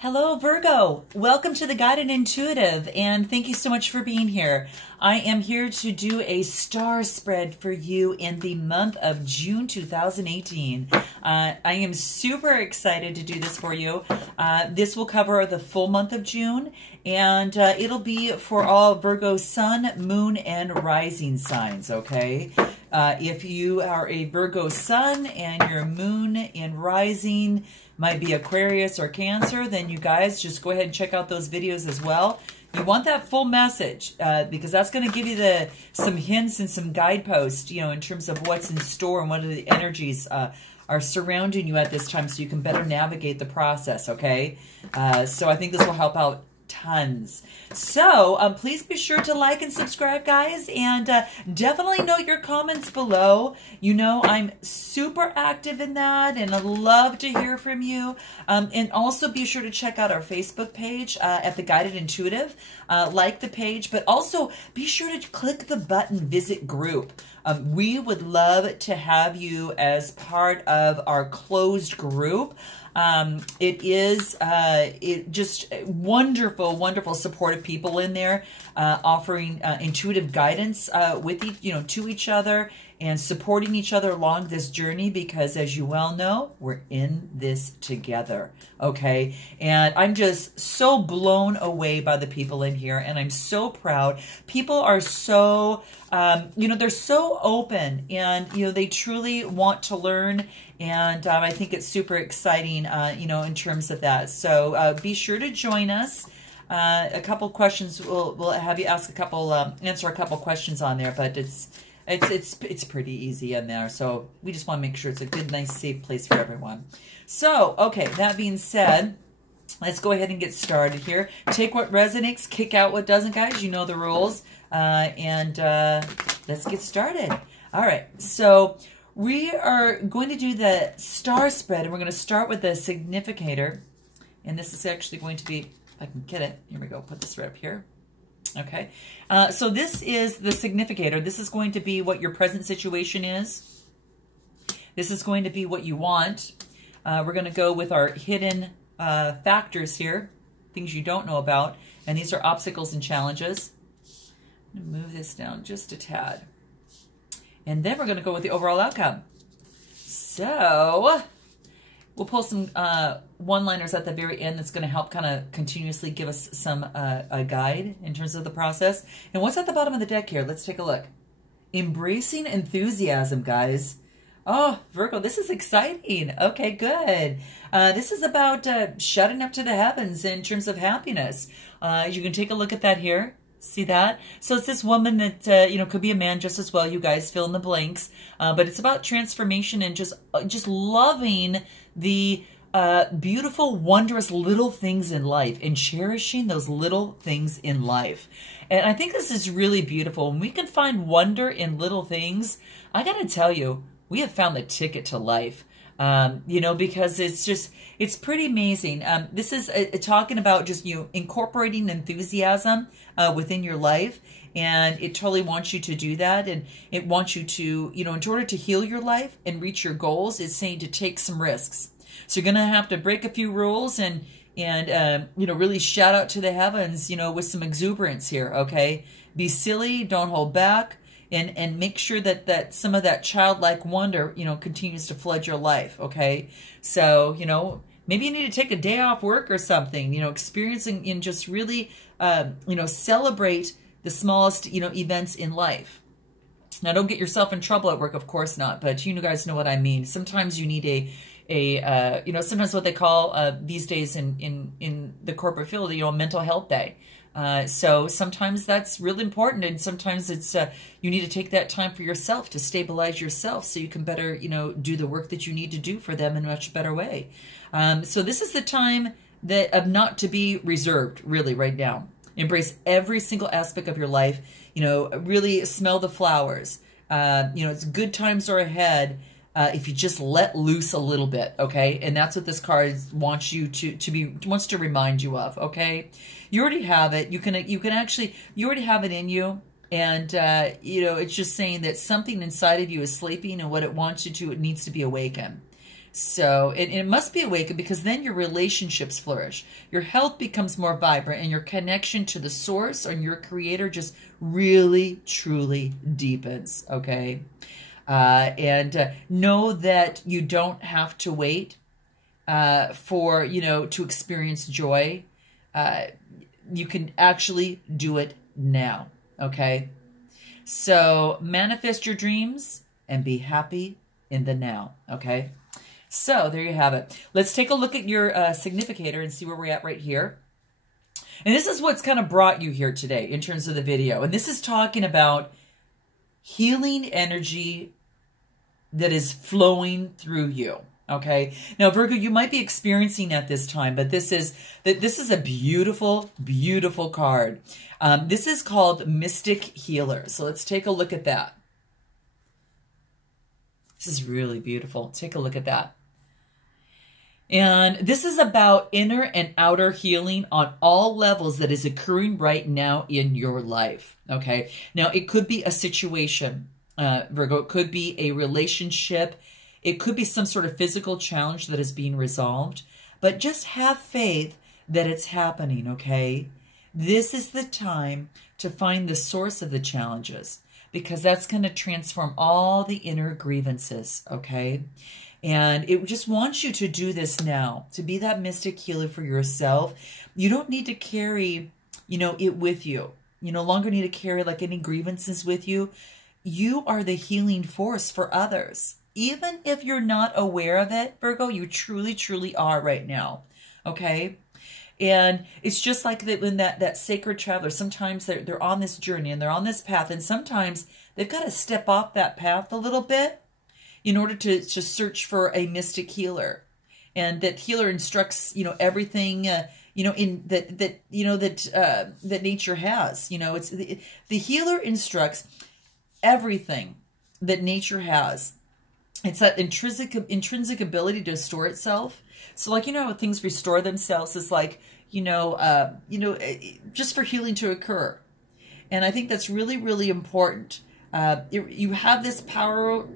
Hello, Virgo. Welcome to the Guided Intuitive, and thank you so much for being here. I am here to do a star spread for you in the month of June 2018. I am super excited to do this for you. This will cover the full month of June, and it'll be for all Virgo sun, moon, and rising signs, okay? If you are a Virgo sun and your moon and rising might be Aquarius or Cancer, then you guys just go ahead and check out those videos as well. You want that full message because that's going to give you some hints and some guideposts, you know, in terms of what's in store and what are the energies are surrounding you at this time so you can better navigate the process, okay? So I think this will help out tons. So please be sure to like and subscribe, guys, and definitely note your comments below. You know I'm super active in that, and I'd love to hear from you. And also be sure to check out our Facebook page at The Guided Intuitive. Like the page, but also be sure to click the button Visit Group. We would love to have you as part of our closed group. It is just wonderful, wonderful supportive people in there, offering intuitive guidance with to each other and supporting each other along this journey, because as you well know, we're in this together, okay? And I'm just so blown away by the people in here, and I'm so proud. People are so, they're so open, and, they truly want to learn, and I think it's super exciting, in terms of that. So be sure to join us. A couple questions, we'll have you ask a couple, answer a couple questions on there, but it's pretty easy in there. So we just want to make sure it's a good, nice, safe place for everyone. So, okay, that being said, let's go ahead and get started here. Take what resonates, kick out what doesn't, guys. You know the rules. And let's get started. All right, so we are going to do the star spread, and we're going to start with the significator. And this is actually going to be, if I can get it, here we go, put this right up here. Okay, so this is the significator. This is going to be what your present situation is. This is going to be what you want. We're going to go with our hidden factors here, things you don't know about, and these are obstacles and challenges. I'm going to move this down just a tad. And then we're going to go with the overall outcome. So we'll pull some one-liners at the very end that's going to help kind of continuously give us some a guide in terms of the process. And what's at the bottom of the deck here? Let's take a look. Embracing enthusiasm, guys. Oh, Virgo, this is exciting. Okay, good. This is about shutting up to the heavens in terms of happiness. You can take a look at that here. See that? So it's this woman that, could be a man just as well. You guys fill in the blanks. But it's about transformation and just loving the beautiful, wondrous little things in life and cherishing those little things in life. And I think this is really beautiful. When we can find wonder in little things, I got to tell you, we have found the ticket to life. Because it's pretty amazing. This is talking about just, incorporating enthusiasm within your life. And it totally wants you to do that. And it wants you to, in order to heal your life and reach your goals, it's saying to take some risks. So you're going to have to break a few rules and really shout out to the heavens, with some exuberance here, okay? Be silly, don't hold back. And make sure that some of that childlike wonder, continues to flood your life, okay? So, maybe you need to take a day off work or something, experiencing and just really, celebrate the smallest, events in life. Now, don't get yourself in trouble at work, of course not, but you guys know what I mean. Sometimes you need sometimes what they call these days in the corporate field, mental health day. So sometimes that's really important, and sometimes it's you need to take that time for yourself to stabilize yourself so you can better, do the work that you need to do for them in a much better way. So this is the time of not to be reserved, really, right now. Embrace every single aspect of your life. Really smell the flowers. It's good times are ahead. If you just let loose a little bit, okay? And that's what this card wants you wants to remind you of, okay? You already have it. You already have it in you. And, it's just saying that something inside of you is sleeping, and what it wants you to, it needs to be awakened. So it must be awakened, because then your relationships flourish. Your health becomes more vibrant, and your connection to the source or your creator just really, truly deepens, okay? And know that you don't have to wait for, to experience joy. You can actually do it now, okay? So manifest your dreams and be happy in the now, okay? So there you have it. Let's take a look at your significator and see where we're at right here. And this is what's kind of brought you here today in terms of the video. And this is talking about healing energy that is flowing through you. Okay. Now, Virgo, you might be experiencing at this time, but this is a beautiful, beautiful card. This is called Mystic Healer. So let's take a look at that. This is really beautiful. Take a look at that. And this is about inner and outer healing on all levels that is occurring right now in your life. Okay. Now, it could be a situation, Virgo. It could be a relationship. It could be some sort of physical challenge that is being resolved. But just have faith that it's happening, okay? This is the time to find the source of the challenges, because that's going to transform all the inner grievances, okay? And it just wants you to do this now, to be that mystic healer for yourself. You don't need to carry, it with you. You no longer need to carry like any grievances with you. You are the healing force for others. Even if you're not aware of it, Virgo, you truly, truly are right now, okay? And it's just like that when that sacred traveler, sometimes they're on this journey and they're on this path, and sometimes they've got to step off that path a little bit in order to search for a mystic healer. And that healer instructs, everything, in that nature has. It's the healer instructs everything that nature has. It's that intrinsic ability to restore itself. So like, how things restore themselves is like, just for healing to occur. And I think that's really, really important. You have this power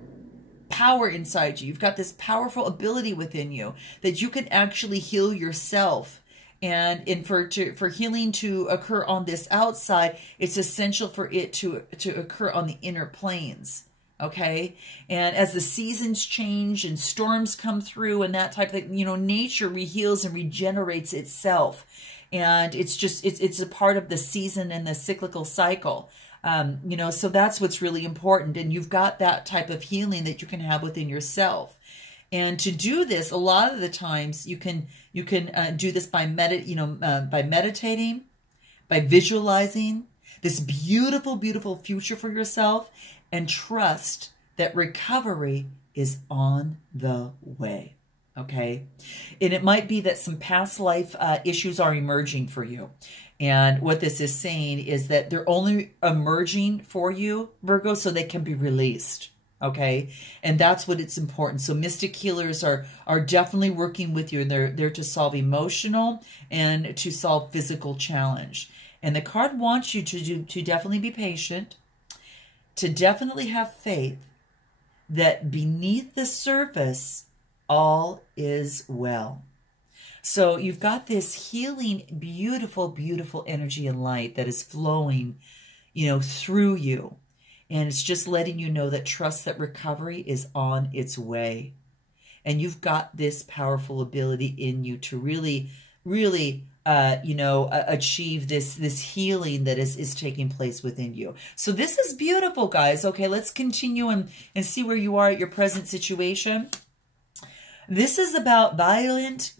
inside you. You've got this powerful ability within you that you can actually heal yourself. And for healing to occur on this outside, it's essential for it to occur on the inner planes. Okay. And as the seasons change and storms come through and that type of thing, nature reheals and regenerates itself. And it's a part of the season and the cyclical cycle. So that's what's really important. And you've got that type of healing that you can have within yourself. And to do this, a lot of the times you can do this by meditating, by visualizing this beautiful, beautiful future for yourself, and trust that recovery is on the way, okay? And it might be that some past life issues are emerging for you. And what this is saying is that they're only emerging for you, Virgo, so they can be released, okay? And that's what it's important. So mystic healers are definitely working with you. And they're there to solve emotional and to solve physical challenge. And the card wants you to definitely be patient, to definitely have faith that beneath the surface, all is well. So you've got this healing, beautiful, beautiful energy and light that is flowing, through you. And it's just letting you know that trust that recovery is on its way. And you've got this powerful ability in you to really, really achieve this healing that is taking place within you. So this is beautiful, guys. Okay, let's continue and see where you are at your present situation. This is about violent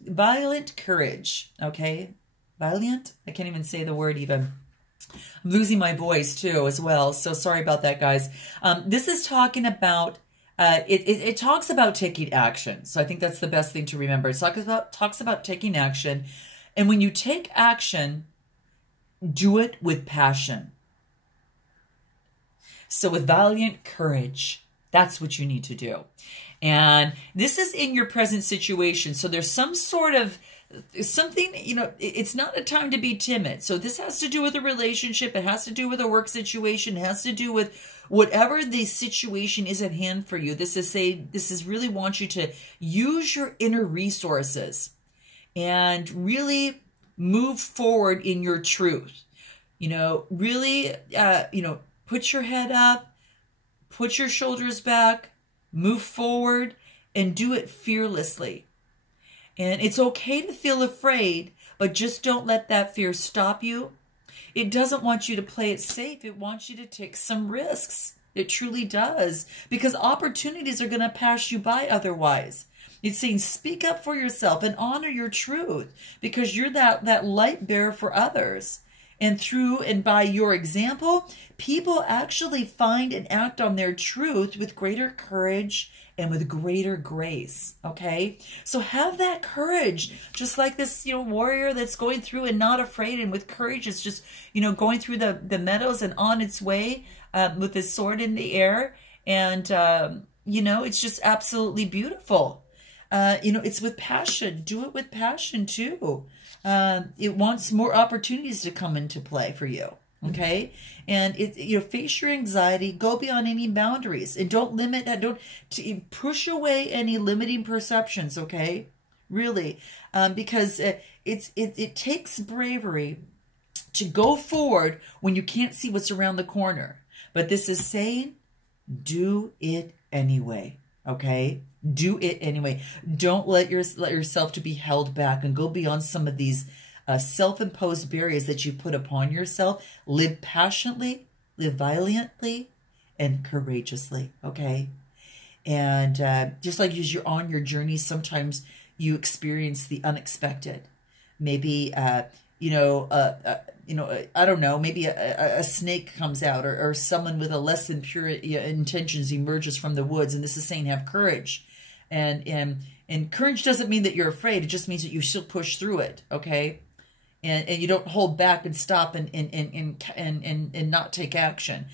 courage. Okay, violent. I can't even say the word even. I'm losing my voice too as well. So sorry about that, guys. This is talking about. It talks about taking action. So I think that's the best thing to remember. It talks about taking action. And when you take action, do it with passion. So with valiant courage, that's what you need to do. And this is in your present situation. So there's some sort of something, you know, it's not a time to be timid. So this has to do with a relationship. It has to do with a work situation. It has to do with whatever the situation is at hand for you. This is really want you to use your inner resources and really move forward in your truth. You know, really, you know, put your head up, put your shoulders back, move forward, and do it fearlessly. And it's okay to feel afraid, but just don't let that fear stop you. It doesn't want you to play it safe. It wants you to take some risks. It truly does. Because opportunities are going to pass you by otherwise. It's saying speak up for yourself and honor your truth, because you're that light bearer for others. And through and by your example, people actually find and act on their truth with greater courage and with greater grace. Okay? So have that courage, just like this, you know, warrior that's going through and not afraid, and with courage is just, you know, going through the meadows and on its way with his sword in the air. And, you know, it's just absolutely beautiful. You know, it's with passion. Do it with passion too. It wants more opportunities to come into play for you. Okay. And you know, face your anxiety, go beyond any boundaries, and don't limit, don't push away any limiting perceptions. Okay. Really. Because it takes bravery to go forward when you can't see what's around the corner. But this is saying, do it anyway. Okay. Do it anyway. Don't let yourself to be held back, and go beyond some of these self-imposed barriers that you put upon yourself. Live passionately, live valiantly, and courageously. Okay. And just like as you're on your journey, sometimes you experience the unexpected. Maybe you know, I don't know, maybe a snake comes out, or someone with a less than pure intentions emerges from the woods. And this is saying have courage. And courage doesn't mean that you're afraid. It just means that you still push through it. Okay. And you don't hold back and stop and not take action.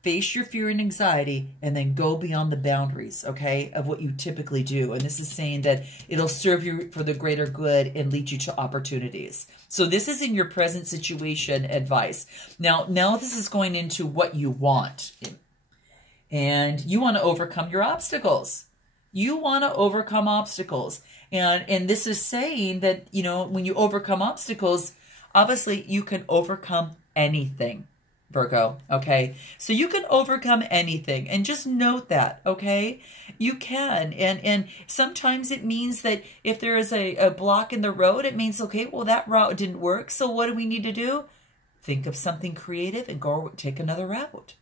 Face your fear and anxiety, and then go beyond the boundaries, okay, of what you typically do. And this is saying that it'll serve you for the greater good and lead you to opportunities. So this is in your present situation advice. Now this is going into what you want. And you want to overcome your obstacles. You want to overcome obstacles. And this is saying that, you know, when you overcome obstacles, obviously you can overcome anything, Virgo, okay? So you can overcome anything, and just note that, okay? You can. And sometimes it means that if there is a block in the road, it means, okay, well, that route didn't work. So what do we need to do? Think of something creative and go take another route.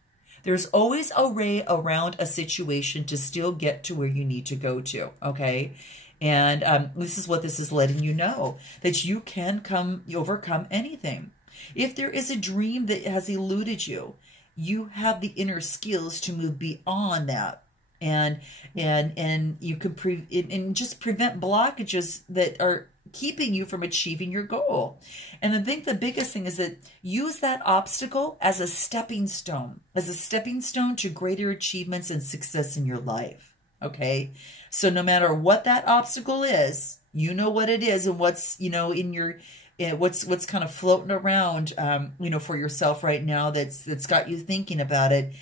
There's always a way around a situation to still get to where you need to go to, okay? And this is what this is letting you know, that you can overcome anything. If there is a dream that has eluded you, you have the inner skills to move beyond that. And you can just prevent blockages that are keeping you from achieving your goal. And I think the biggest thing is that use that obstacle as a stepping stone to greater achievements and success in your life. Okay. So no matter what that obstacle is, you know what it is, and what's, you know, in your, what's kind of floating around, you know, for yourself right now that's got you thinking about it.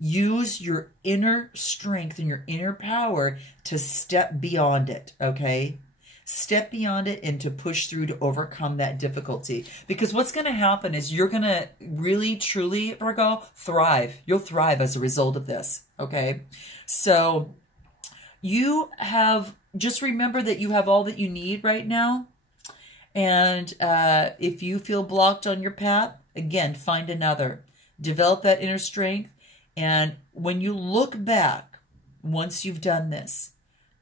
Use your inner strength and your inner power to step beyond it. Okay. Step beyond it and to push through to overcome that difficulty. Because what's going to happen is you're going to really, truly, Virgo, thrive. You'll thrive as a result of this. Okay. So you have, just remember that you have all that you need right now. And if you feel blocked on your path, again, find another. Develop that inner strength. And when you look back, once you've done this,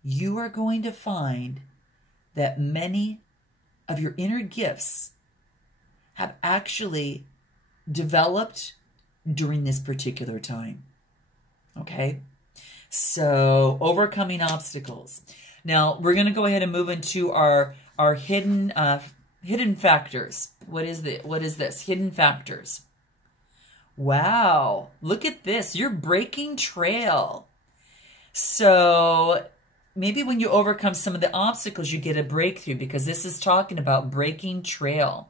you are going to find that many of your inner gifts have actually developed during this particular time. Okay? So, overcoming obstacles. Now, we're going to go ahead and move into our hidden factors. What is this? Hidden factors. Wow. Look at this. You're breaking trail. So, maybe when you overcome some of the obstacles, you get a breakthrough, because this is talking about breaking trail.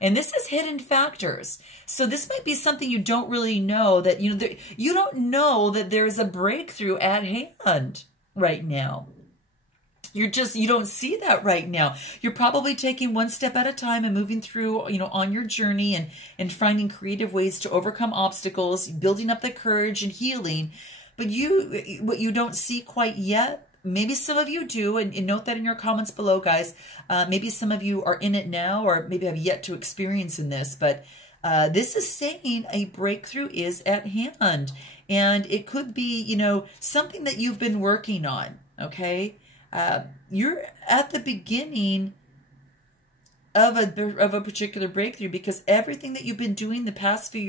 And this is hidden factors. So this might be something you don't really know, that, you know, you don't know that there's a breakthrough at hand right now. You don't see that right now. You're probably taking one step at a time and moving through, you know, on your journey, and finding creative ways to overcome obstacles, building up the courage and healing. But what you don't see quite yet, maybe some of you do, and note that in your comments below, guys. Maybe some of you are in it now, or maybe have yet to experience in this, but this is saying a breakthrough is at hand. And it could be, you know, something that you've been working on, okay? You're at the beginning of a particular breakthrough, because everything that you've been doing the past few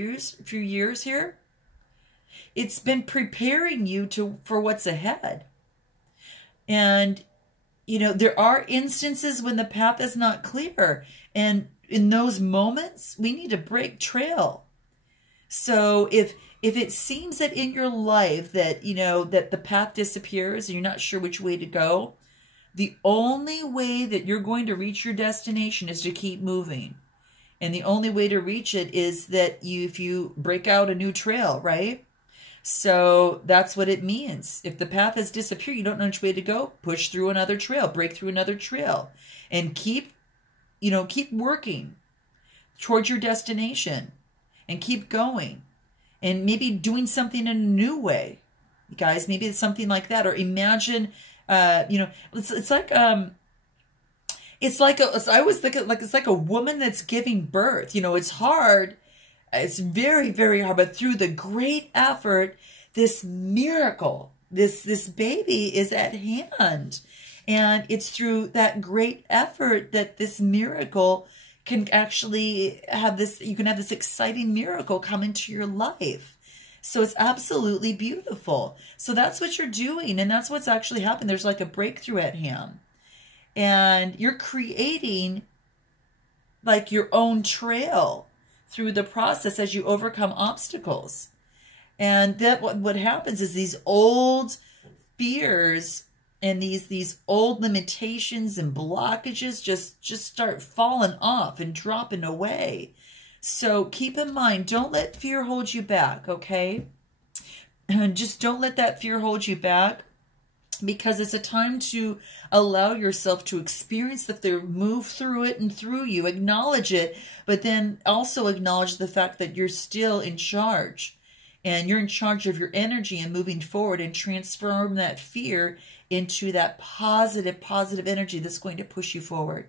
years here, it's been preparing you for what's ahead. And, you know, there are instances when the path is not clear. And in those moments, we need to break trail. So if it seems that in your life that, you know, that the path disappears and you're not sure which way to go, the only way that you're going to reach your destination is to keep moving. And the only way to reach it is that if you break out a new trail, right? So that's what it means. If the path has disappeared, you don't know which way to go, push through another trail, break through another trail, and keep working towards your destination, and keep going, and maybe doing something in a new way. You guys, maybe it's something like that. Or imagine, you know, it's like I always think it's like a woman that's giving birth. You know, it's hard. It's very, very hard, but through the great effort, this miracle, this baby is at hand. And it's through that great effort that this miracle can actually have this, you can have this exciting miracle come into your life. So it's absolutely beautiful. So that's what you're doing, and that's what's actually happened. There's like a breakthrough at hand. And you're creating like your own trail through the process as you overcome obstacles. And that what happens is these old fears and these old limitations and blockages just start falling off and dropping away. So keep in mind, don't let fear hold you back, okay? And just don't let that fear hold you back, because it's a time to allow yourself to experience the fear, move through it and through you, acknowledge it, but then also acknowledge the fact that you're still in charge, and you're in charge of your energy and moving forward, and transform that fear into that positive energy that's going to push you forward.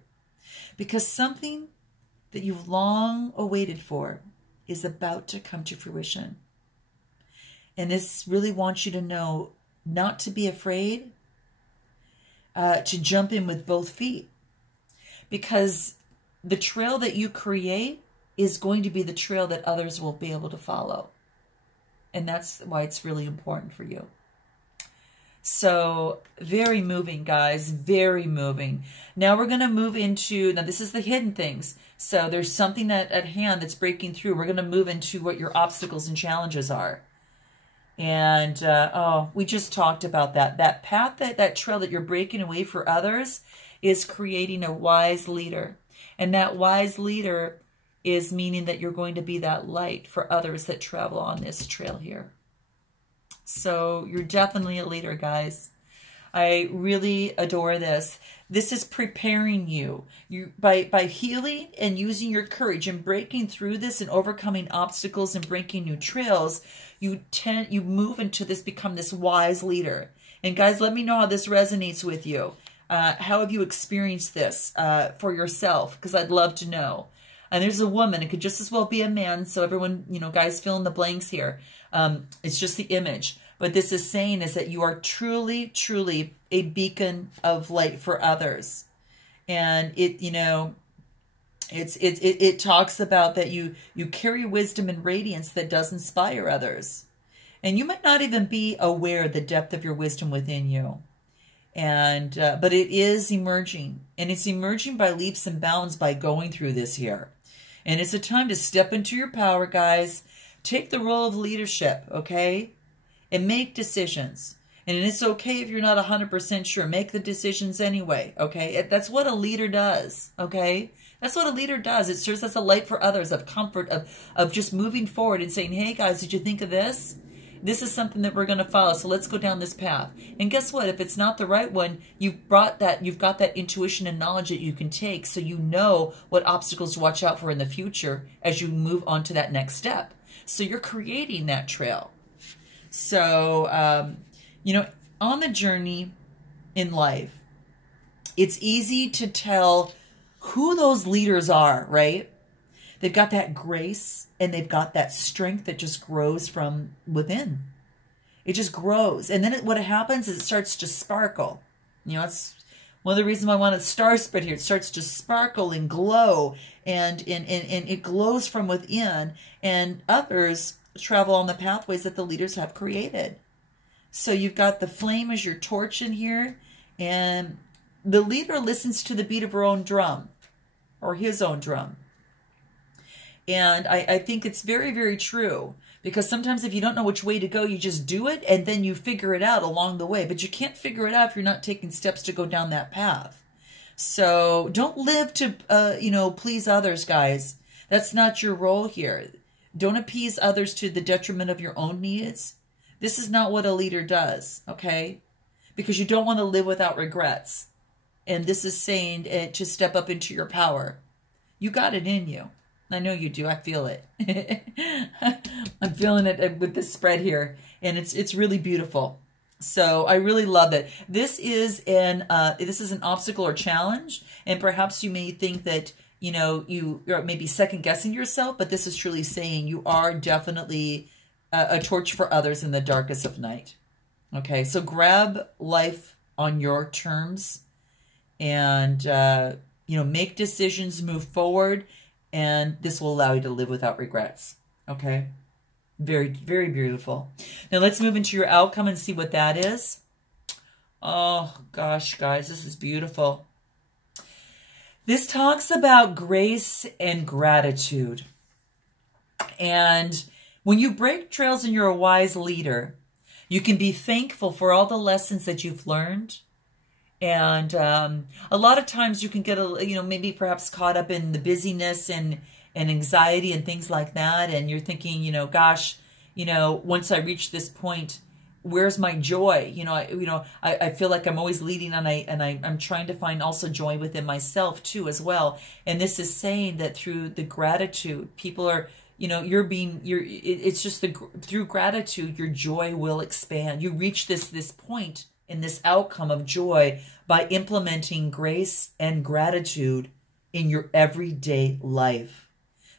Because something that you've long awaited for is about to come to fruition. And this really wants you to know not to be afraid, to jump in with both feet, because the trail that you create is going to be the trail that others will be able to follow. And that's why it's really important for you. So very moving, guys, very moving. Now we're going to move into, now this is the hidden things. So there's something that at hand that's breaking through. We're going to move into what your obstacles and challenges are. And, oh, we just talked about that. That path, that trail that you're breaking away for others is creating a wise leader. And that wise leader is meaning that you're going to be that light for others that travel on this trail here. So you're definitely a leader, guys. I really adore this. This is preparing you. By healing and using your courage and breaking through this and overcoming obstacles and breaking new trails, you move into this, become this wise leader. And guys, let me know how this resonates with you. How have you experienced this for yourself? Because I'd love to know. And there's a woman. It could just as well be a man. So everyone, you know, guys, fill in the blanks here. It's just the image. But this is saying is that you are truly, truly a beacon of light for others. And it, you know, it talks about that you carry wisdom and radiance that does inspire others. And you might not even be aware of the depth of your wisdom within you. And but it is emerging. And it's emerging by leaps and bounds by going through this here. And it's a time to step into your power, guys. Take the role of leadership, okay? And make decisions. And it's okay if you're not 100% sure. Make the decisions anyway, okay? That's what a leader does, okay? That's what a leader does. It serves as a light for others, of comfort, of just moving forward and saying, hey, guys, did you think of this? This is something that we're going to follow, so let's go down this path. And guess what? If it's not the right one, you've got that intuition and knowledge that you can take, so you know what obstacles to watch out for in the future as you move on to that next step. So you're creating that trail. So, you know, on the journey in life, it's easy to tell who those leaders are, right? They've got that grace and they've got that strength that just grows from within. It just grows. And then what happens is it starts to sparkle. You know, it's one of the reasons why I want a star spread here. It starts to sparkle and glow, and it glows from within, and others travel on the pathways that the leaders have created. So you've got the flame as your torch in here, and the leader listens to the beat of her own drum, or his own drum. And I think it's very, very true, because sometimes if you don't know which way to go, you just do it, and then you figure it out along the way. But you can't figure it out if you're not taking steps to go down that path. So don't live to, you know, please others, guys. That's not your role here. Don't appease others to the detriment of your own needs. This is not what a leader does, okay? Because you don't want to live without regrets. And this is saying to step up into your power. You got it in you. I know you do. I feel it. I'm feeling it with this spread here. And it's really beautiful. So I really love it. This is an obstacle or challenge. And perhaps you may think that, you know, you are maybe second guessing yourself, but this is truly saying you are definitely a torch for others in the darkest of night. Okay, so grab life on your terms and, you know, make decisions, move forward, and this will allow you to live without regrets. Okay, very, very beautiful. Now let's move into your outcome and see what that is. Oh, gosh, guys, this is beautiful. This talks about grace and gratitude. And when you break trails and you're a wise leader, you can be thankful for all the lessons that you've learned. And a lot of times you can get, you know, maybe perhaps caught up in the busyness and anxiety and things like that. And you're thinking, you know, gosh, you know, once I reach this point, where's my joy? You know, I feel like I'm always leading, and I'm trying to find also joy within myself too as well. And this is saying that through the gratitude, people are, you know, it's just through gratitude, your joy will expand. You reach this point in this outcome of joy by implementing grace and gratitude in your everyday life.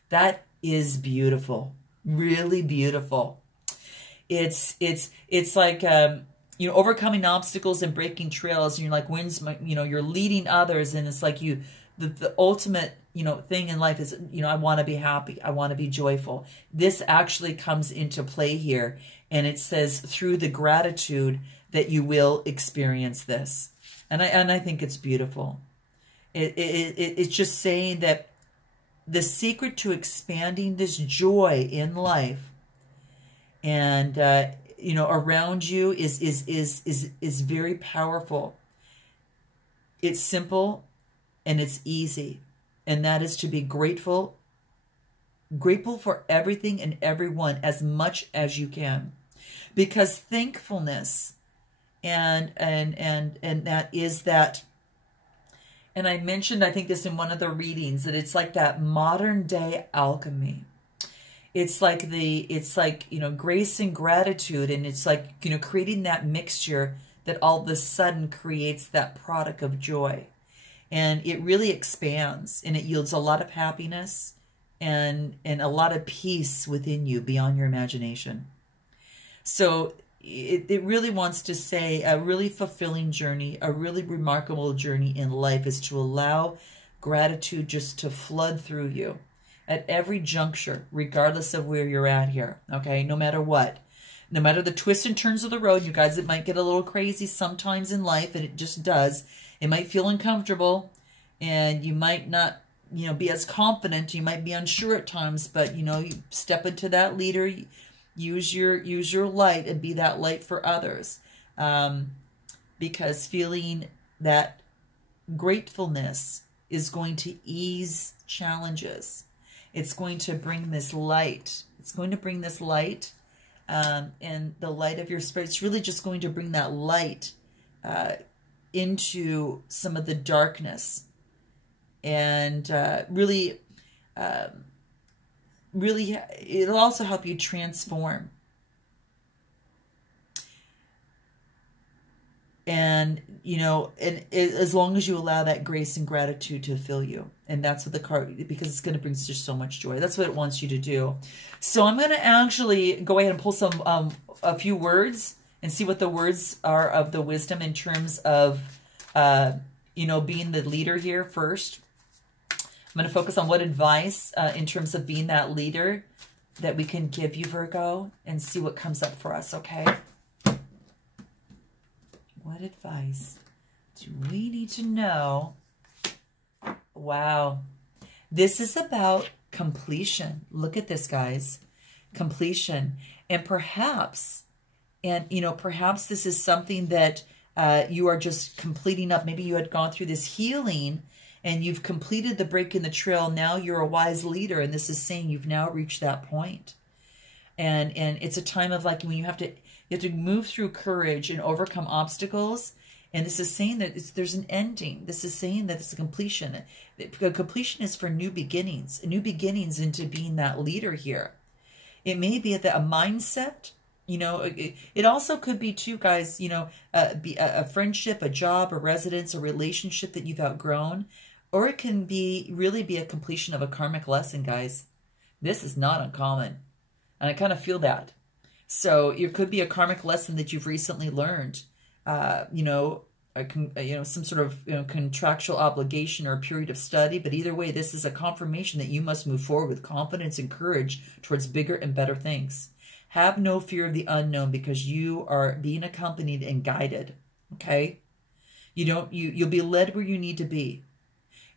That is beautiful, really beautiful. It's like, you know, overcoming obstacles and breaking trails. And you're like, you know, you're leading others, and it's like the ultimate, you know, thing in life is, you know, I want to be happy. I want to be joyful. This actually comes into play here. And it says through the gratitude that you will experience this. And I think it's beautiful. It's just saying that the secret to expanding this joy in life and, you know, around you is very powerful. It's simple and it's easy. And that is to be grateful for everything and everyone as much as you can. Because thankfulness and that is that, and I mentioned, I think this in one of the readings, that it's like that modern day alchemy. It's like you know, grace and gratitude, and it's like, you know, creating that mixture that all of a sudden creates that product of joy. And it really expands, and it yields a lot of happiness and a lot of peace within you beyond your imagination. So it really wants to say a really fulfilling journey, a really remarkable journey in life is to allow gratitude just to flood through you at every juncture, regardless of where you're at here, okay? No matter what. No matter the twists and turns of the road, you guys, it might get a little crazy sometimes in life, and it just does. It might feel uncomfortable, and you might not, you know, be as confident. You might be unsure at times, but, you know, you step into that leader, use your light and be that light for others. because feeling that gratefulness is going to ease challenges. It's going to bring this light. It's going to bring this light, and the light of your spirit. It's really just going to bring that light into some of the darkness, and really, it'll also help you transform. And, you know, as long as you allow that grace and gratitude to fill you. And that's what the card, because it's going to bring just so much joy. That's what it wants you to do. So I'm going to actually go ahead and pull a few words and see what the words are of the wisdom in terms of, you know, being the leader here first. I'm going to focus on what advice in terms of being that leader that we can give you, Virgo, and see what comes up for us, okay? What advice do we need to know? Wow. This is about completion. Look at this, guys. Completion. And perhaps, perhaps this is something that you are just completing up. Maybe you had gone through this healing and you've completed the break in the trail. Now you're a wise leader. And this is saying you've now reached that point. And it's a time of like when you have to move through courage and overcome obstacles. And this is saying that there's an ending. This is saying that it's a completion. Completion is for new beginnings into being that leader here. It may be a mindset. You know, it also could be too, guys, you know, a friendship, a job, a residence, a relationship that you've outgrown. Or it can really be a completion of a karmic lesson, guys. This is not uncommon. And I kind of feel that. So it could be a karmic lesson that you've recently learned, some sort of contractual obligation or a period of study. But either way, this is a confirmation that you must move forward with confidence and courage towards bigger and better things. Have no fear of the unknown because you are being accompanied and guided. Okay, you'll be led where you need to be.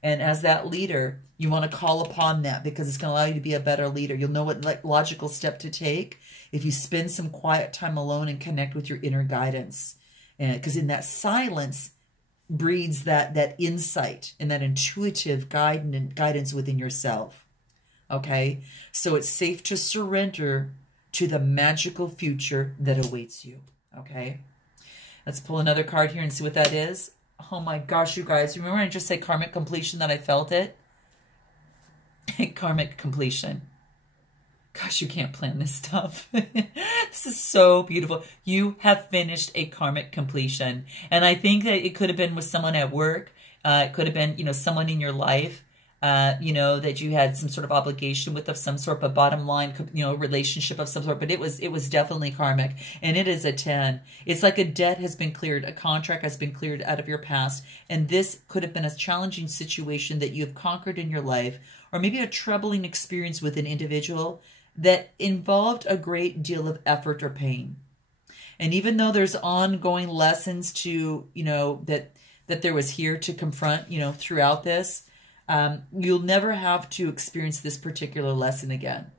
And as that leader, you want to call upon that because it's going to allow you to be a better leader. You'll know what logical step to take if you spend some quiet time alone and connect with your inner guidance. Because in that silence breeds that insight and that intuitive guidance within yourself. Okay? So it's safe to surrender to the magical future that awaits you. Okay? Let's pull another card here and see what that is. Oh my gosh, you guys. Remember when I just said karmic completion that I felt it? Karmic completion. Gosh, you can't plan this stuff. This is so beautiful. You have finished a karmic completion. And I think that it could have been with someone at work. It could have been, someone in your life, that you had some sort of obligation with of some sort, but bottom line, relationship of some sort. But it was definitely karmic. And it is a 10. It's like a debt has been cleared. A contract has been cleared out of your past. And this could have been a challenging situation that you have conquered in your life, or maybe a troubling experience with an individual that involved a great deal of effort or pain. And even though there's ongoing lessons to, that there was here to confront, throughout this, you'll never have to experience this particular lesson again.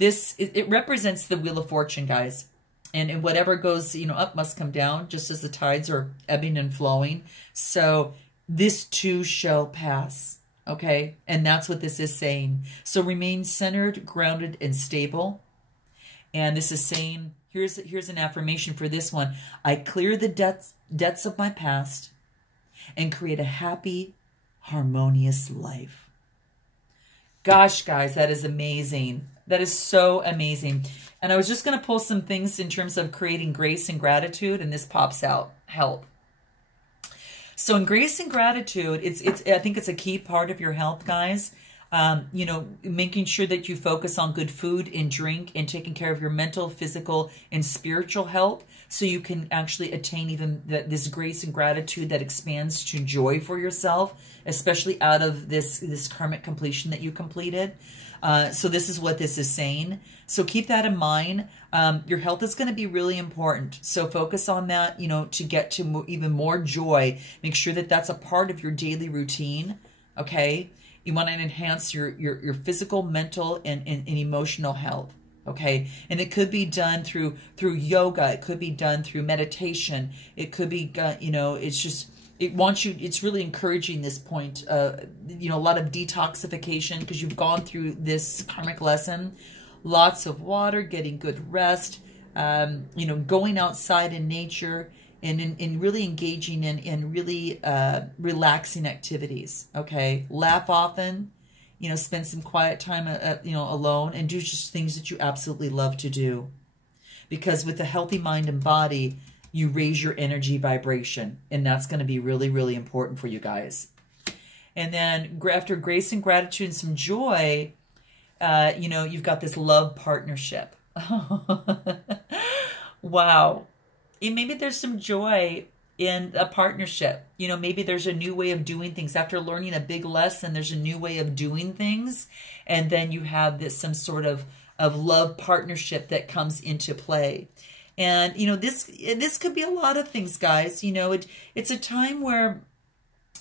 It represents the Wheel of Fortune, guys. And whatever goes, up must come down, just as the tides are ebbing and flowing. So this too shall pass. Okay, and that's what this is saying. So remain centered, grounded, and stable. And this is saying, here's an affirmation for this one. I clear the debts of my past and create a happy, harmonious life. Gosh, guys, that is amazing. That is so amazing. And I was just going to pull some things in terms of creating grace and gratitude, and this pops out. Help. So in grace and gratitude, I think it's a key part of your health, guys. Making sure that you focus on good food and drink and taking care of your mental, physical, and spiritual health so you can actually attain even this grace and gratitude that expands to joy for yourself, especially out of this karmic completion that you completed. So this is what this is saying. So keep that in mind. Your health is going to be really important. So focus on that, to get to even more joy. Make sure that that's a part of your daily routine. Okay. You want to enhance your physical, mental, and emotional health. Okay, and it could be done through yoga. It could be done through meditation. It could be, you know, it's just, it wants you, it's really encouraging this point, you know, a lot of detoxification because you've gone through this karmic lesson. Lots of water, getting good rest, you know, going outside in nature and in really engaging in really relaxing activities. Okay, laugh often. You know, spend some quiet time, you know, alone, and do just things that you absolutely love to do. Because with a healthy mind and body, you raise your energy vibration, and that's going to be really, really important for you guys. And then after grace and gratitude and some joy, you know, you've got this love partnership. Wow. And maybe there's some joy in a partnership. You know, maybe there's a new way of doing things. After learning a big lesson, there's a new way of doing things. And then you have this, some sort of love partnership that comes into play. And, you know, this could be a lot of things, guys. You know, it's a time where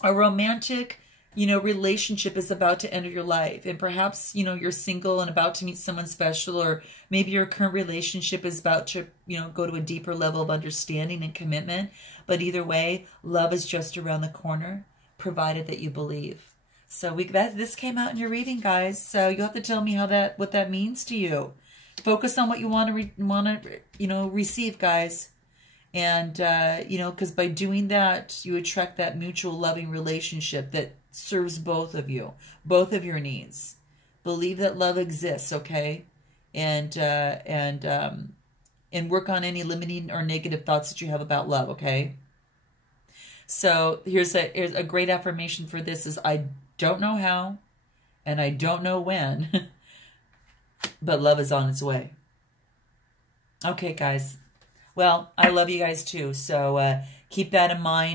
a romantic, you know, relationship is about to enter your life. And perhaps, you know, you're single and about to meet someone special, or maybe your current relationship is about to, you know, go to a deeper level of understanding and commitment. But either way, love is just around the corner, provided that you believe. So this came out in your reading, guys. So you'll have to tell me what that means to you. Focus on what you want to you know, receive, guys. And, you know, because by doing that, you attract that mutual loving relationship that serves both of you, both of your needs. Believe that love exists, okay? And work on any limiting or negative thoughts that you have about love, okay? So here's a great affirmation for this is, I don't know how, and I don't know when, but love is on its way. Okay, guys. Well, I love you guys too, so keep that in mind.